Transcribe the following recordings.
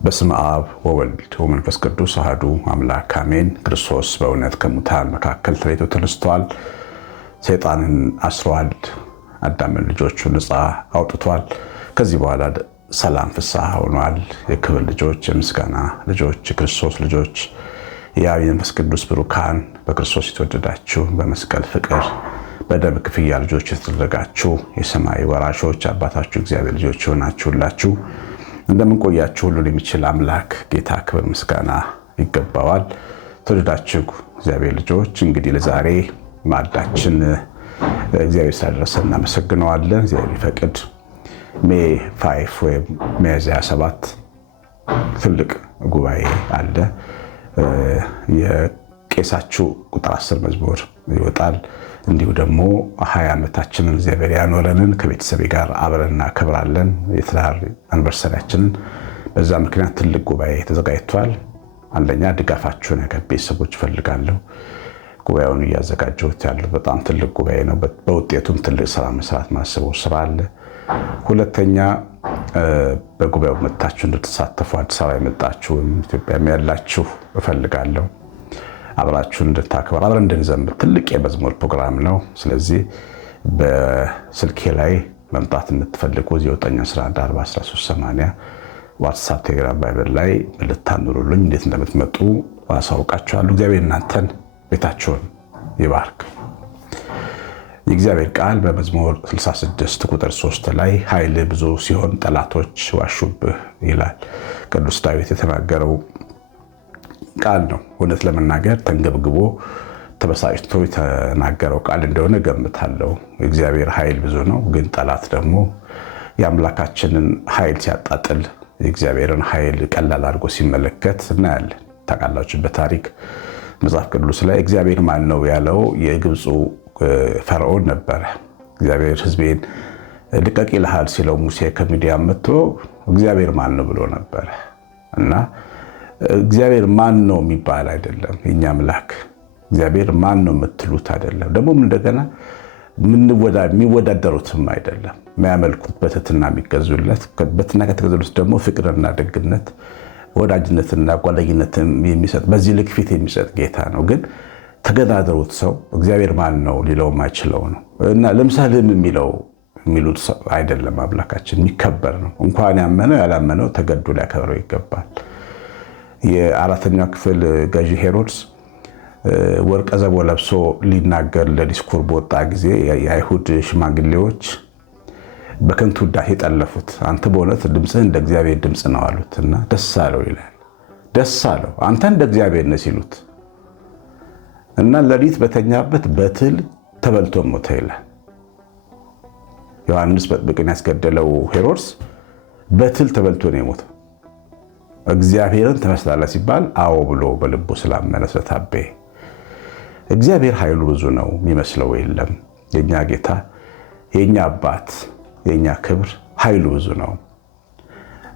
በስመ አብ ወወልድ ወመንፈስ ቅዱስ አሐዱ አምላክ አሜን። ክርስቶስ በእውነት ከሙታን መካከል ተለይቶ ተነስቷል። ሰይጣንን አስሯል። አዳምን ልጆቹን ነፃ አውጥቷል። ከዚህ በኋላ ሰላም ፍስሐ ሆኗል። የክብር ልጆች፣ የምስጋና ልጆች፣ የክርስቶስ ልጆች፣ የአብ መንፈስ ቅዱስ ብሩካን በክርስቶስ የተወደዳችሁ በመስቀል ፍቅር በደም ክፍያ ልጆች የተደረጋችሁ የሰማይ ወራሾች አባታችሁ እግዚአብሔር ልጆች ሆናችሁላችሁ እንደምን ቆያችሁ? ሁሉን የሚችል አምላክ ጌታ ክብር ምስጋና ይገባዋል። ተወደዳችሁ እግዚአብሔር ልጆች እንግዲህ ለዛሬ ማዕዳችን እግዚአብሔር ስላደረሰ እናመሰግነዋለን። እግዚአብሔር ቢፈቅድ ሜይ 5 ወይም ሚያዝያ 7 ትልቅ ጉባኤ አለ። የቄሳችሁ ቁጥር 10 መዝሙር ይወጣል። እንዲሁ ደግሞ 20 ዓመታችንን እግዚአብሔር ያኖረንን ከቤተሰቤ ጋር አብረን እናከብራለን። የትዳር አንቨርሰሪያችንን በዛ ምክንያት ትልቅ ጉባኤ ተዘጋጅቷል። አንደኛ ድጋፋችሁን ቤተሰቦች እፈልጋለሁ። ጉባኤውን እያዘጋጀሁት ያለው በጣም ትልቅ ጉባኤ ነው። በውጤቱም ትልቅ ስራ መስራት ማስበው ስራ አለ። ሁለተኛ በጉባኤው መጥታችሁ እንድትሳተፉ አዲስ አበባ የመጣችሁም ኢትዮጵያም ያላችሁ እፈልጋለሁ። አብራችሁን እንድታከብሩ አብረን እንድንዘምር ትልቅ የመዝሙር ፕሮግራም ነው። ስለዚህ በስልኬ ላይ መምጣት የምትፈልጉ 9114138 ዋትስአፕ፣ ቴሌግራም፣ ቫይበር ላይ ልታኑሩልኝ እንዴት እንደምትመጡ አሳውቃችኋለሁ። እግዚአብሔር እናንተን ቤታችሁን ይባርክ። የእግዚአብሔር ቃል በመዝሙር 66 ቁጥር 3 ላይ ኃይል ብዙ ሲሆን ጠላቶች ዋሹብህ ይላል። ቅዱስ ዳዊት የተናገረው ቃል ነው። እውነት ለመናገር ተንገብግቦ ተበሳጭቶ የተናገረው ቃል እንደሆነ ገምታለሁ። የእግዚአብሔር ኃይል ብዙ ነው፣ ግን ጠላት ደግሞ የአምላካችንን ኃይል ሲያጣጥል የእግዚአብሔርን ኃይል ቀላል አድርጎ ሲመለከት እናያለን። ታውቃላችሁ በታሪክ መጽሐፍ ቅዱስ ላይ እግዚአብሔር ማን ነው ያለው የግብፁ ፈርዖን ነበረ። እግዚአብሔር ሕዝቤን ልቀቅ ይልሃል ሲለው ሙሴ ከምድያም መጥቶ እግዚአብሔር ማን ነው ብሎ ነበረ እና እግዚአብሔር ማን ነው የሚባል አይደለም። የኛ አምላክ እግዚአብሔር ማን ነው የምትሉት አይደለም። ደግሞ እንደገና የሚወዳደሩትም አይደለም። የሚያመልኩት በትህትና የሚገዙለት በትህትና ከተገዙለት ደግሞ ፍቅርና ደግነት ወዳጅነትና ጓደኝነትን የሚሰጥ በዚህ ልክ ፊት የሚሰጥ ጌታ ነው። ግን ተገዳደሩት ሰው እግዚአብሔር ማን ነው ሊለው የማይችለው ነው እና ለምሳሌ የሚሉት አይደለም። አምላካችን የሚከበር ነው። እንኳን ያመነው ያላመነው ተገዶ ሊያከብረው ይገባል። የአራተኛው ክፍል ገዢ ሄሮድስ ወርቀ ዘቦ ለብሶ ሊናገር ለዲስኩር በወጣ ጊዜ የአይሁድ ሽማግሌዎች በከንቱ ውዳሴ ጠለፉት። አንተ በእውነት ድምፅህ እንደ እግዚአብሔር ድምፅ ነው አሉት እና ደስ አለው ይላል። ደስ አለው አንተ እንደ እግዚአብሔር ነህ ሲሉት እና ሌሊት በተኛበት በትል ተበልቶ ሞተ ይላል። ዮሐንስ በጥብቅን ያስገደለው ሄሮድስ በትል ተበልቶ ነው የሞተው። እግዚአብሔርን ትመስላለህ ሲባል አዎ ብሎ በልቡ ስላመነ ስለታበየ። እግዚአብሔር ኃይሉ ብዙ ነው፣ የሚመስለው የለም። የኛ ጌታ፣ የኛ አባት፣ የኛ ክብር ኃይሉ ብዙ ነው።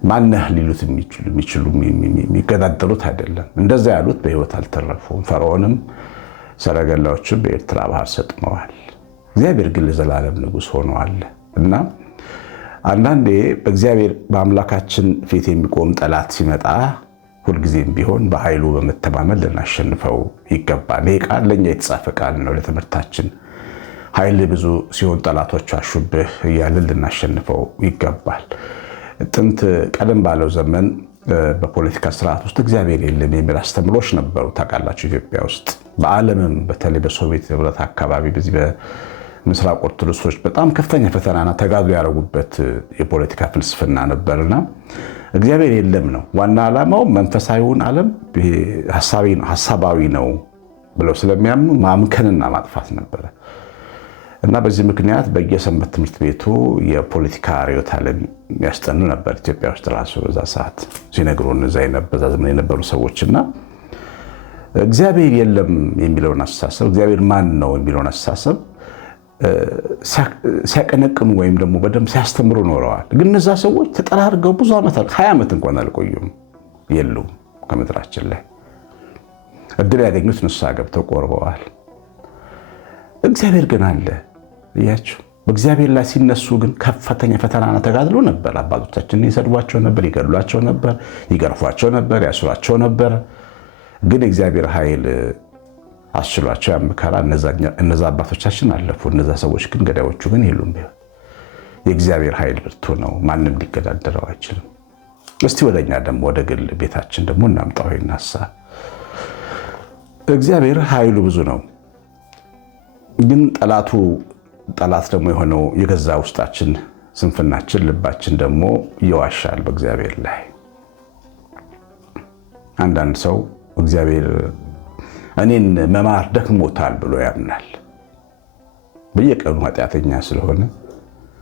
ማነህ ሊሉት የሚችሉ የሚገዳደሩት አይደለም። እንደዛ ያሉት በሕይወት አልተረፉም። ፈርዖንም ሰረገላዎችም በኤርትራ ባህር ሰጥመዋል። እግዚአብሔር ግን ለዘላለም ንጉሥ ሆኗል እና አንዳንዴ በእግዚአብሔር በአምላካችን ፊት የሚቆም ጠላት ሲመጣ ሁልጊዜም ቢሆን በኃይሉ በመተማመን ልናሸንፈው ይገባል። ይህ ቃል ለእኛ የተጻፈ ቃል ነው። ለትምህርታችን ኃይል ብዙ ሲሆን ጠላቶች ዋሹብህ እያልን ልናሸንፈው ይገባል። ጥንት ቀደም ባለው ዘመን በፖለቲካ ስርዓት ውስጥ እግዚአብሔር የለም የሚል አስተምሮች ነበሩ። ታውቃላችሁ ኢትዮጵያ ውስጥ በዓለምም በተለይ በሶቪየት ህብረት አካባቢ በዚህ ምስራቅ ኦርቶዶክሶች በጣም ከፍተኛ ፈተናና ተጋድሎ ያደረጉበት የፖለቲካ ፍልስፍና ነበርና እግዚአብሔር የለም ነው ዋና ዓላማው። መንፈሳዊውን ዓለም ሀሳባዊ ነው ብለው ስለሚያምኑ ማምከንና ማጥፋት ነበረ እና በዚህ ምክንያት በየሰንበት ትምህርት ቤቱ የፖለቲካ ርዕዮተ ዓለም ያስጠኑ ነበር። ኢትዮጵያ ውስጥ ራሱ በዛ ሰዓት ሲነግሩን በዛ ዘመን የነበሩ ሰዎችና እግዚአብሔር የለም የሚለውን አስተሳሰብ እግዚአብሔር ማን ነው የሚለውን አስተሳሰብ ሲያቀነቅኑ ወይም ደግሞ በደንብ ሲያስተምሩ ኖረዋል። ግን እነዛ ሰዎች ተጠራርገው ብዙ ዓመት 20 ዓመት እንኳን አልቆዩም፣ የሉም ከምድራችን ላይ። እድል ያገኙት ንስሐ ገብተው ቆርበዋል። እግዚአብሔር ግን አለ። እያችሁ በእግዚአብሔር ላይ ሲነሱ ግን ከፍተኛ ፈተናና ተጋድሎ ነበር። አባቶቻችንን ይሰድቧቸው ነበር፣ ይገድሏቸው ነበር፣ ይገርፏቸው ነበር፣ ያስሯቸው ነበር። ግን የእግዚአብሔር ኃይል አስችሏቸው ያመከራ እነዛ አባቶቻችን አለፉ። እነዛ ሰዎች ግን ገዳዮቹ ግን የሉም። የእግዚአብሔር ኃይል ብርቱ ነው፣ ማንም ሊገዳደረው አይችልም። እስቲ ወደኛ ደግሞ ወደ ግል ቤታችን ደግሞ እናምጣው ይናሳ። እግዚአብሔር ኃይሉ ብዙ ነው። ግን ጠላት ደግሞ የሆነው የገዛ ውስጣችን ስንፍናችን፣ ልባችን ደግሞ ይዋሻል በእግዚአብሔር ላይ። አንዳንድ ሰው እግዚአብሔር እኔን መማር ደክሞታል ብሎ ያምናል። በየቀኑ ኃጢአተኛ ስለሆነ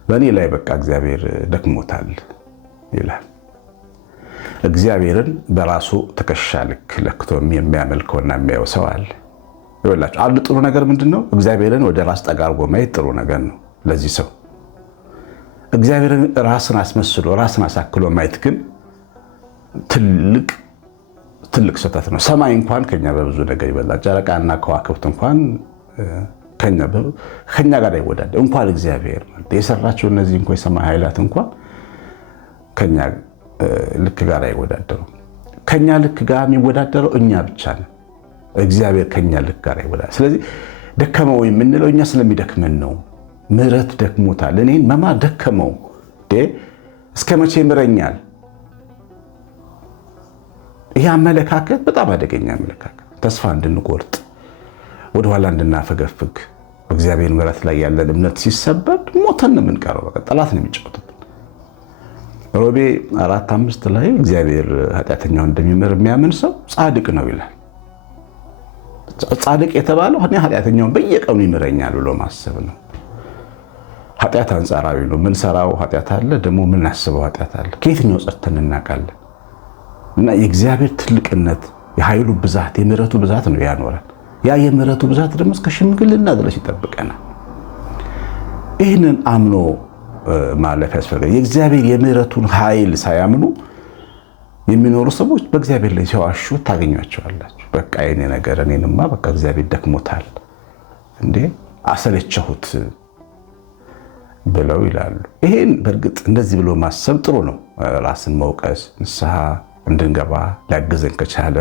በእኔ ላይ በቃ እግዚአብሔር ደክሞታል ይላል። እግዚአብሔርን በራሱ ትከሻ ልክ ለክቶ የሚያመልከውና የሚያየው ሰው አለ። ይኸውላችሁ አንድ ጥሩ ነገር ምንድነው? እግዚአብሔርን ወደ ራስ ጠጋ አድርጎ ማየት ጥሩ ነገር ነው ለዚህ ሰው። እግዚአብሔርን ራስን አስመስሎ ራስን አሳክሎ ማየት ግን ትልቅ ስህተት ነው። ሰማይ እንኳን ከኛ በብዙ ነገር ይበልጣል። ጨረቃና ከዋክብት እንኳን ከኛ ጋር ይወዳደር እንኳን እግዚአብሔር ማለት የሰራቸው እነዚህ እንኳን የሰማይ ኃይላት እንኳን ከኛ ልክ ጋር አይወዳደሩ። ከኛ ልክ ጋር የሚወዳደረው እኛ ብቻ ነን። እግዚአብሔር ከኛ ልክ ጋር አይወዳደር። ስለዚህ ደከመው የምንለው እኛ ስለሚደክመን ነው። ምሕረት ደክሞታል፣ እኔን መማር ደከመው። እስከ መቼ ምረኛል? ይህ አመለካከት በጣም አደገኛ አመለካከት፣ ተስፋ እንድንቆርጥ ወደኋላ እንድናፈገፍግ፣ በእግዚአብሔር ምሕረት ላይ ያለን እምነት ሲሰበር ሞተን ነው የምንቀረው። በቃ ጠላት ነው የሚጫወትብን። ሮሜ 4:5 ላይ እግዚአብሔር ኃጢአተኛው እንደሚምር የሚያምን ሰው ጻድቅ ነው ይላል። ጻድቅ የተባለው ኃጢአተኛውን በየቀኑ ይምረኛል ብሎ ማሰብ ነው። ኃጢአት አንጻራዊ ነው። ምን ሰራው ኃጢአት አለ፣ ደግሞ ምን አስበው ኃጢአት አለ። ከየትኛው ጸጥተን እናውቃለን? እና የእግዚአብሔር ትልቅነት፣ የኃይሉ ብዛት፣ የምሕረቱ ብዛት ነው ያኖረን። ያ የምሕረቱ ብዛት ደግሞ እስከ ሽምግልና ድረስ ይጠብቀናል። ይህንን አምኖ ማለፍ ያስፈልጋል። የእግዚአብሔር የምሕረቱን ኃይል ሳያምኑ የሚኖሩ ሰዎች በእግዚአብሔር ላይ ሲዋሹ ታገኟቸዋላችሁ። በቃ የኔ ነገር እኔንማ በቃ እግዚአብሔር ደክሞታል እንዴ አሰለቸሁት ብለው ይላሉ። ይሄን በእርግጥ እንደዚህ ብሎ ማሰብ ጥሩ ነው። ራስን መውቀስ፣ ንስሐ እንድንገባ ሊያግዘን ከቻለ፣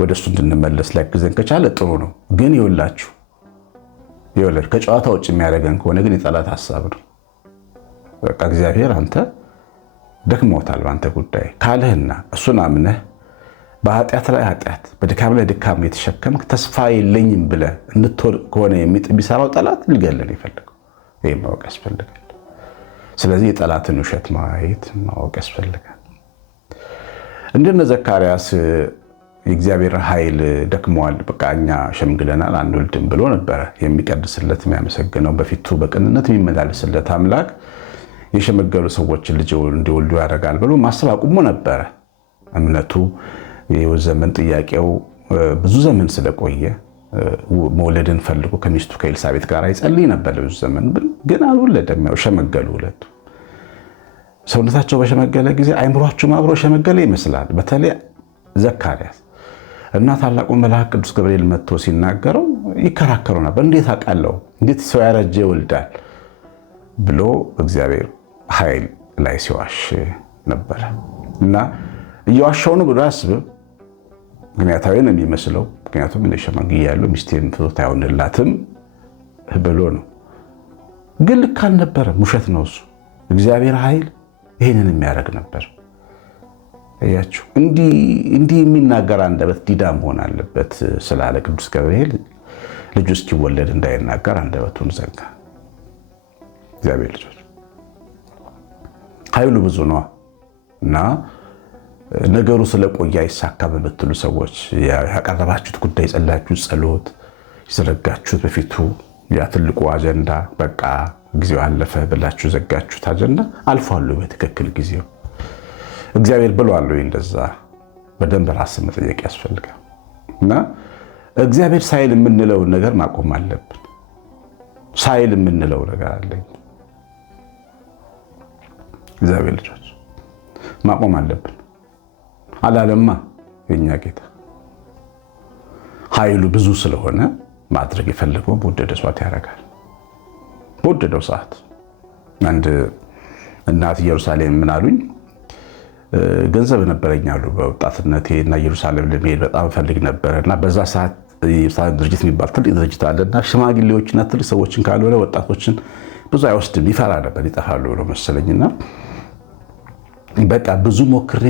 ወደሱ እንድንመለስ ሊያግዘን ከቻለ ጥሩ ነው። ግን ይኸውላችሁ ከጨዋታ ውጭ የሚያደርገን ከሆነ ግን የጠላት ሐሳብ ነው። በቃ እግዚአብሔር አንተ ደክሞታል በአንተ ጉዳይ ካልህና እሱን አምነህ በኃጢአት ላይ ኃጢአት በድካም ላይ ድካም የተሸከምክ ተስፋ የለኝም ብለህ እንድትወድቅ ከሆነ የሚሰራው ጠላት ሊገለን ይፈልገው። ይህ ማወቅ ያስፈልጋል። ስለዚህ የጠላትን ውሸት ማወቅ ያስፈልጋል። እንደነ ዘካርያስ የእግዚአብሔር ኃይል ደክመዋል፣ በቃ እኛ ሸምግለናል አንወልድም ብሎ ነበረ የሚቀድስለት የሚያመሰግነው በፊቱ በቅንነት የሚመላለስለት አምላክ የሸመገሉ ሰዎችን ልጅ እንዲወልዱ ያደርጋል ብሎ ማሰብ አቁሞ ነበረ። እምነቱ የሕይወት ዘመን ጥያቄው ብዙ ዘመን ስለቆየ መውለድን ፈልጎ ከሚስቱ ከኤልሳቤት ጋር ይጸልይ ነበር ብዙ ዘመን፣ ግን አልወለደም። ያው ሸመገሉ ሁለቱ። ሰውነታቸው በሸመገለ ጊዜ አይምሯቸው አብሮ ሸመገለ ይመስላል። በተለይ ዘካርያስ እና ታላቁ መልአክ ቅዱስ ገብርኤል መጥቶ ሲናገረው ይከራከሩ ነበር። እንዴት አውቃለሁ? እንዴት ሰው ያረጀ ይወልዳል ብሎ እግዚአብሔር ኃይል ላይ ሲዋሽ ነበረ። እና እየዋሻው ነው ብሎ አያስብም። ምክንያታዊ ነው የሚመስለው። ምክንያቱም እኔ ሸመግያለሁ ሚስቴን ፍቶት አይሆንላትም ብሎ ነው። ግን ልክ አልነበረም። ውሸት ነው እሱ። እግዚአብሔር ኃይል ይህንን የሚያደርግ ነበር። እያችሁ እንዲህ የሚናገር አንደበት ዲዳ መሆን አለበት ስላለ ቅዱስ ገብርኤል ልጁ እስኪወለድ እንዳይናገር አንደበቱን ዘጋ። እግዚአብሔር ልጆች ኃይሉ ብዙ ነው እና ነገሩ ስለቆየ አይሳካም የምትሉ ሰዎች ያቀረባችሁት ጉዳይ፣ የጸላችሁት ጸሎት፣ የዘረጋችሁት በፊቱ ያ ትልቁ አጀንዳ በቃ ጊዜው አለፈ ብላችሁ ዘጋችሁት አጀንዳ አልፏል። በትክክል ጊዜው እግዚአብሔር ብሏል ወይ? እንደዛ በደንብ ራስን መጠየቅ ያስፈልጋል። እና እግዚአብሔር ሳይል የምንለውን ነገር ማቆም አለብን። ሳይል የምንለው ነገር አለኝ እግዚአብሔር ልጆች ማቆም አለብን። አላለማ የኛ ጌታ ኃይሉ ብዙ ስለሆነ ማድረግ የፈለገውን በወደደ ሰዓት ያደርጋል። በወደደው ሰዓት አንድ እናት ኢየሩሳሌም ምን አሉኝ፣ ገንዘብ ነበረኝ አሉ በወጣትነቴ እና ኢየሩሳሌም ለመሄድ በጣም ፈልግ ነበረ እና በዛ ሰዓት የኢየሩሳሌም ድርጅት የሚባል ትልቅ ድርጅት አለና ሽማግሌዎችና ትልቅ ሰዎችን ካልሆነ ወጣቶችን ብዙ አይወስድም፣ ይፈራ ነበር ይጠፋሉ ብሎ መሰለኝና በቃ ብዙ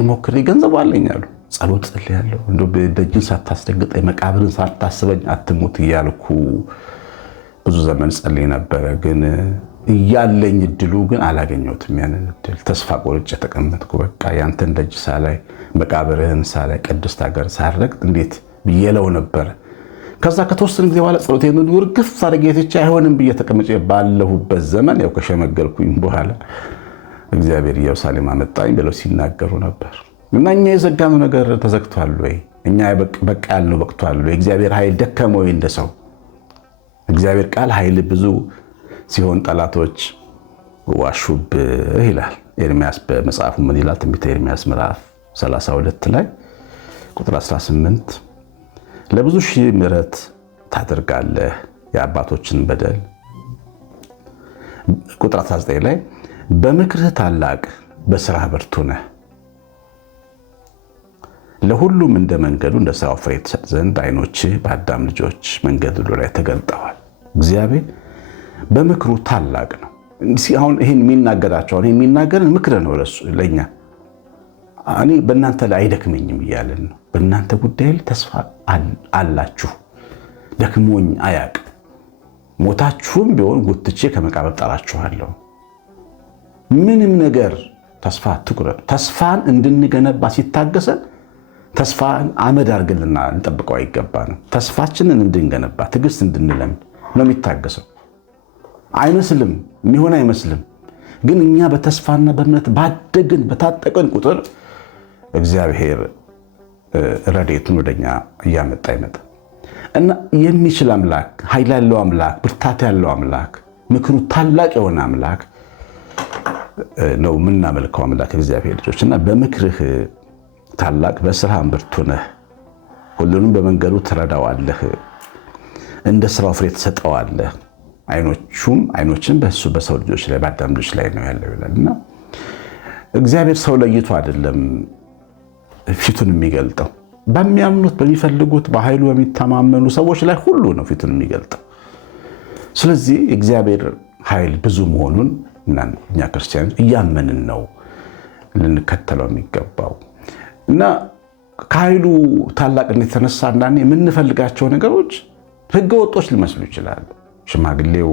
ሞክሬ ገንዘብ አለኝ አሉ። ጸሎት ጸልያለሁ፣ እንደው ደጅን ሳታስደግጠኝ መቃብርን ሳታስበኝ አትሙት እያልኩ ብዙ ዘመን ጸልይ ነበረ። ግን እያለኝ እድሉ ግን አላገኘሁትም። ያንን እድል ተስፋ ቆርጬ ተቀመጥኩ። በቃ ያንተን ደጅ ሳላይ መቃብርህን ሳላይ ቅድስት ሀገር ሳረግጥ እንዴት ብዬለው ነበረ። ከዛ ከተወሰነ ጊዜ በኋላ ጸሎቴን ውርግፍ አድርጌ ትቼ አይሆንም ብዬ ተቀምጬ ባለሁበት ዘመን ያው ከሸመገልኩኝ በኋላ እግዚአብሔር ኢየሩሳሌም አመጣኝ ብለው ሲናገሩ ነበር። እና እኛ የዘጋነው ነገር ተዘግቷል ወይ? እኛ በቃ ያልነው በቅቷል ወይ? እግዚአብሔር ኃይል ደከመ ወይ? እንደ ሰው እግዚአብሔር ቃል ኃይል ብዙ ሲሆን ጠላቶች ዋሹብህ ይላል ኤርምያስ በመጽሐፉ ምን ይላል? ትንቢተ ኤርምያስ ምዕራፍ 32 ላይ ቁጥር 18 ለብዙ ሺህ ምሕረት ታደርጋለህ የአባቶችን በደል። ቁጥር 19 ላይ በምክርህ ታላቅ በስራህ ብርቱ ነህ፣ ለሁሉም እንደ መንገዱ እንደ ሥራው ፍሬ ትሰጥ ዘንድ ዓይኖችህ በአዳም ልጆች መንገድ ሁሉ ላይ ተገልጠዋል። እግዚአብሔር በምክሩ ታላቅ ነው። አሁን ይህን የሚናገራቸው ይህን የሚናገርን ምክር ነው ለእኛ። እኔ በእናንተ ላይ አይደክመኝም እያለን ነው። በእናንተ ጉዳይ ላይ ተስፋ አላችሁ፣ ደክሞኝ አያውቅም። ሞታችሁም ቢሆን ጎትቼ ከመቃብር ጠራችኋለሁ። ምንም ነገር ተስፋ አትቁረጥ። ተስፋን እንድንገነባ ሲታገሰን ተስፋን አመድ አድርገንና እንጠብቀው አይገባንም። ተስፋችንን እንድንገነባ ትዕግስት እንድንለምድ ነው የሚታገሰው። አይመስልም፣ የሚሆን አይመስልም። ግን እኛ በተስፋና በእምነት ባደግን በታጠቀን ቁጥር እግዚአብሔር ረድኤቱን ወደኛ እያመጣ ይመጣ እና የሚችል አምላክ፣ ኃይል ያለው አምላክ፣ ብርታት ያለው አምላክ፣ ምክሩ ታላቅ የሆነ አምላክ ነው የምናመልከው አምላክ እግዚአብሔር ልጆች። እና በምክርህ ታላቅ በስራህም ብርቱ ነህ፣ ሁሉንም በመንገዱ ትረዳዋለህ፣ እንደ ስራው ፍሬ ትሰጠዋለህ። አይኖችን በሱ በሰው ልጆች ላይ በአዳም ልጆች ላይ ነው ያለው ይላል። እና እግዚአብሔር ሰው ለይቶ አይደለም ፊቱን የሚገልጠው፣ በሚያምኑት በሚፈልጉት በኃይሉ በሚተማመኑ ሰዎች ላይ ሁሉ ነው ፊቱን የሚገልጠው። ስለዚህ እግዚአብሔር ኃይል ብዙ መሆኑን እኛ ክርስቲያኖች እያመንን ነው ልንከተለው የሚገባው። እና ከኃይሉ ታላቅነት የተነሳ አንዳንዴ የምንፈልጋቸው ነገሮች ሕገ ወጦች ሊመስሉ ይችላሉ። ሽማግሌው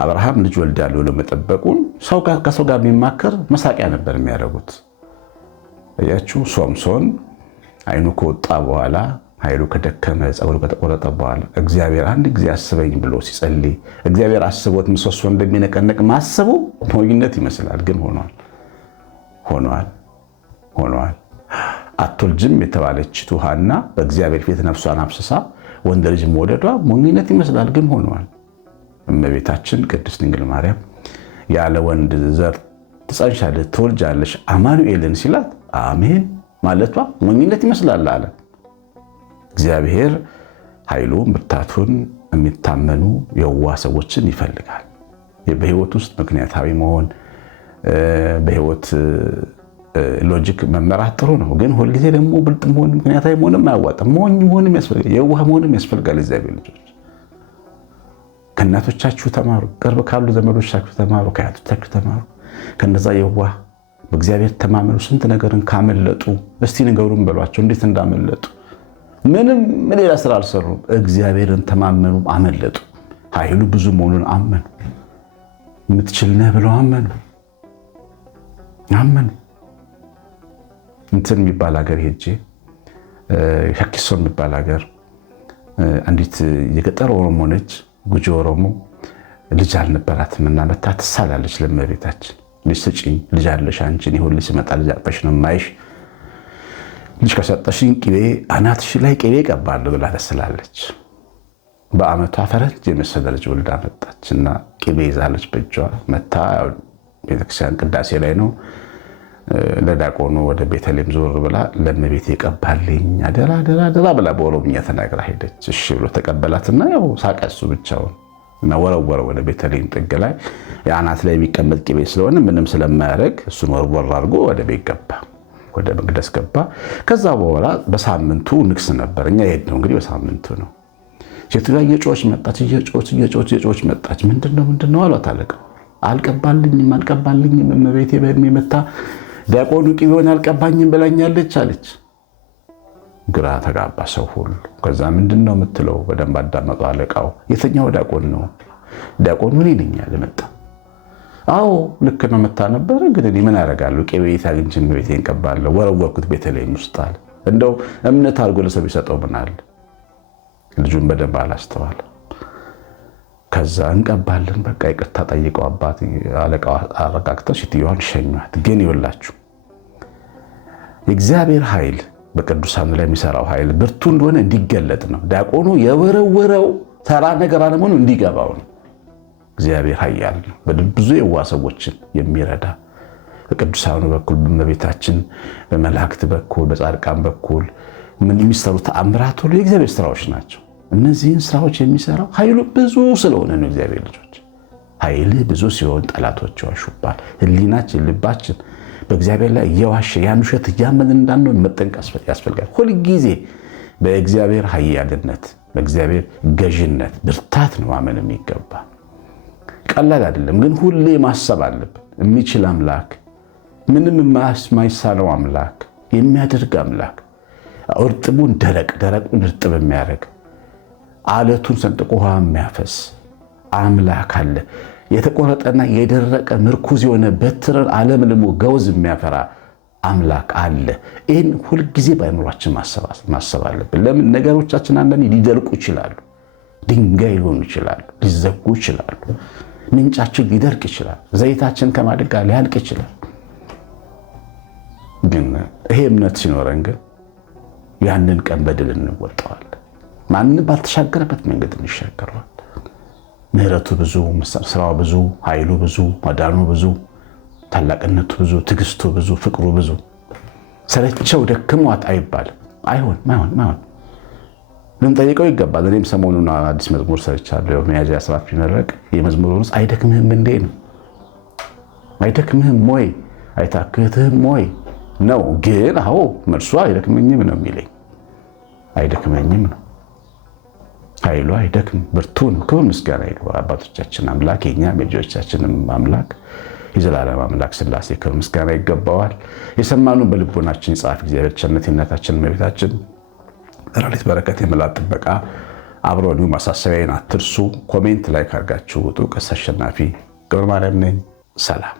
አብርሃም ልጅ ወልዳለሁ ለመጠበቁን ከሰው ጋር የሚማከር መሳቂያ ነበር የሚያደርጉት። እያችሁ ሶምሶን አይኑ ከወጣ በኋላ ኃይሉ ከደከመ ፀጉሩ ከተቆረጠ በኋላ እግዚአብሔር አንድ ጊዜ አስበኝ ብሎ ሲጸልይ እግዚአብሔር አስቦት ምሰሶ እንደሚነቀነቅ ማሰቡ ሞኝነት ይመስላል። ግን ሆኗል። አትወልጅም የተባለችው ሐና በእግዚአብሔር ፊት ነፍሷን አፍስሳ ወንድ ልጅ መውለዷ ሞኝነት ይመስላል። ግን ሆኗል። እመቤታችን ቅድስት ድንግል ማርያም ያለ ወንድ ዘር ትጸንሻለሽ ትወልጃለሽ አማኑኤልን ሲላት አሜን ማለቷ ሞኝነት ይመስላል አለ። እግዚአብሔር ኃይሉን ብርታቱን የሚታመኑ የዋህ ሰዎችን ይፈልጋል። በህይወት ውስጥ ምክንያታዊ መሆን፣ በህይወት ሎጂክ መመራት ጥሩ ነው። ግን ሁልጊዜ ደግሞ ብልጥ መሆን ምክንያታዊ መሆንም አያዋጣም። ሞኝ መሆንም ያስፈልጋል፣ የዋህ መሆንም ያስፈልጋል። እግዚአብሔር ልጆች ከእናቶቻችሁ ተማሩ፣ ቅርብ ካሉ ዘመዶቻችሁ ተማሩ፣ ከአያቶቻችሁ ተማሩ። ከነዛ የዋህ በእግዚአብሔር ተማመኑ ስንት ነገርን ካመለጡ እስቲ ንገሩን በሏቸው እንዴት እንዳመለጡ። ምንም ሌላ ስራ አልሰሩም፣ እግዚአብሔርን ተማመኑ፣ አመለጡ። ኃይሉ ብዙ መሆኑን አመኑ፣ የምትችል ነህ ብለው አመኑ። እንትን የሚባል ሀገር ሄጄ ሻኪሶ የሚባል ሀገር አንዲት የገጠር ኦሮሞ ነች፣ ጉጂ ኦሮሞ ልጅ አልነበራትም እና መታ ትሳላለች ለእመቤታችን። ልጅ ስጪኝ፣ ልጅ አለሽ አንቺ፣ እኔ ሁሌ ስመጣ ልጅ አቅፈሽ ነው የማይሽ፣ ልጅ ከሰጠሽኝ ቅቤ አናትሽ ላይ ቅቤ እቀባለሁ ብላ ተስላለች። በአመቷ ፈረንጅ የመሰለ ልጅ ወልዳ መጣች እና ቅቤ ይዛለች በእጇ መታ። ቤተክርስቲያን ቅዳሴ ላይ ነው ለዲያቆኑ ወደ ቤተልሔም ዞር ብላ ለእመቤቴ የቀባልኝ አደራ ብላ በኦሮምኛ ተናግራ ሄደች። እሺ ብሎ ተቀበላትና ያው ሳቀ እሱ ብቻውን እና ወረወረው ወደ ቤተልሔም ጥግ ላይ የአናት ላይ የሚቀመጥ ቅቤ ስለሆነ ምንም ስለማያደርግ እሱን ወርወር አድርጎ ወደ ቤት ገባ፣ ወደ መቅደስ ገባ። ከዛ በኋላ በሳምንቱ ንግስ ነበር። እኛ የሄድነው እንግዲህ በሳምንቱ ነው። ሴትዮዋ እየጮች መጣች፣ እየጮች መጣች። ምንድነው አሏት አለቃው። አልቀባልኝም እመቤቴ በእድሜ መታ ዲያቆኑ ቅቤውን አልቀባኝም ብላኛለች አለች። ግራ ተጋባ ሰው ሁሉ። ከዛ ምንድነው የምትለው በደንብ አዳመጡ አለቃው። የትኛው ዲያቆን ነው? ዲያቆኑ ምን ይለኛል መጣ። አዎ ልክ ነው መታ ነበር፣ ግን እኔ ምን አደርጋለሁ? ቅቤ ታግንች እመቤቴን ቀባለሁ። ወረወርኩት ቤተልሔም ውስጥ አለ። እንደው እምነት አድርጎ ለሰው ቢሰጠው ምን አለ? ልጁን በደንብ አላስተዋለ። ከዛ እንቀባለን በቃ ይቅርታ ጠይቀው አባት አለቃው አረጋግተው ሴትዮዋን ሸኟት። ግን ይወላችሁ የእግዚአብሔር ኃይል በቅዱሳኑ ላይ የሚሰራው ኃይል ብርቱ እንደሆነ እንዲገለጥ ነው። ዲያቆኑ የወረወረው ተራ ነገር አለመሆኑ እንዲገባው ነው። እግዚአብሔር ኃያል ነው። ብዙ የዋ ሰዎችን የሚረዳ በቅዱሳኑ በኩል በእመቤታችን በመላእክት በኩል በጻድቃን በኩል ምን የሚሰሩ ተአምራት ሁሉ የእግዚአብሔር ስራዎች ናቸው። እነዚህን ስራዎች የሚሰራው ኃይሉ ብዙ ስለሆነ ነው። እግዚአብሔር ልጆች ኃይል ብዙ ሲሆን ጠላቶች ይዋሹባል። ሕሊናችን ልባችን በእግዚአብሔር ላይ እየዋሸ ያን ውሸት እያመንን እንዳንሆን መጠንቀቅ ያስፈልጋል። ሁልጊዜ በእግዚአብሔር ኃያልነት በእግዚአብሔር ገዥነት ብርታት ነው ማመን የሚገባ። ቀላል አይደለም፣ ግን ሁሌ ማሰብ አለብን። የሚችል አምላክ፣ ምንም የማይሳነው አምላክ፣ የሚያደርግ አምላክ፣ እርጥቡን ደረቁን እርጥብ የሚያደርግ አለቱን ሰንጥቆ ውሃ የሚያፈስ አምላክ አለ። የተቆረጠና የደረቀ ምርኩዝ የሆነ በትርን አለምልሞ ገውዝ የሚያፈራ አምላክ አለ። ይህን ሁልጊዜ በአእምሯችን ማሰብ አለብን። ለምን ነገሮቻችን አንዳንዴ ሊደርቁ ይችላሉ፣ ድንጋይ ሊሆኑ ይችላሉ፣ ሊዘጉ ይችላሉ፣ ምንጫችን ሊደርቅ ይችላል፣ ዘይታችን ከማድጋ ሊያልቅ ይችላል። ግን ይሄ እምነት ሲኖረን ግን ያንን ቀን በድል እንወጣዋለን። ማንም ባልተሻገረበት መንገድ እንሻገረዋል። ምሕረቱ ብዙ፣ ስራው ብዙ፣ ኃይሉ ብዙ፣ ማዳኑ ብዙ፣ ታላቅነቱ ብዙ፣ ትዕግስቱ ብዙ፣ ፍቅሩ ብዙ። ሰለቸው ደክሟት አይባልም። አይሆን ልንጠይቀው ይገባል። እኔም ሰሞኑን አዲስ መዝሙር ሰርቻለሁ። ሚያዝያ 14 ቢመረቅ የመዝሙሩ ርዕስ አይደክምህም እንዴ ነው። አይደክምህም ወይ አይታክትህም ወይ ነው። ግን አዎ መልሱ አይደክመኝም ነው የሚለኝ። አይደክመኝም ነው ኃይሉ አይደክም፣ ብርቱ ነው። ክብር ምስጋና ይግባው አባቶቻችን አምላክ የእኛም የልጆቻችንም አምላክ የዘላለም አምላክ ሥላሴ ክብር ምስጋና ይገባዋል። የሰማኑን በልቦናችን ይጻፍ እግዚአብሔር። ቸርነት የእናታችን እመቤታችን ረድኤት በረከት የመላእክት ጥበቃ አብሮን ይሁን። ማሳሰቢያዬን አትርሱ። ኮሜንት ላይክ አድርጋችሁ ውጡ። ቀሲስ አሸናፊ ገብረ ማርያም ነኝ። ሰላም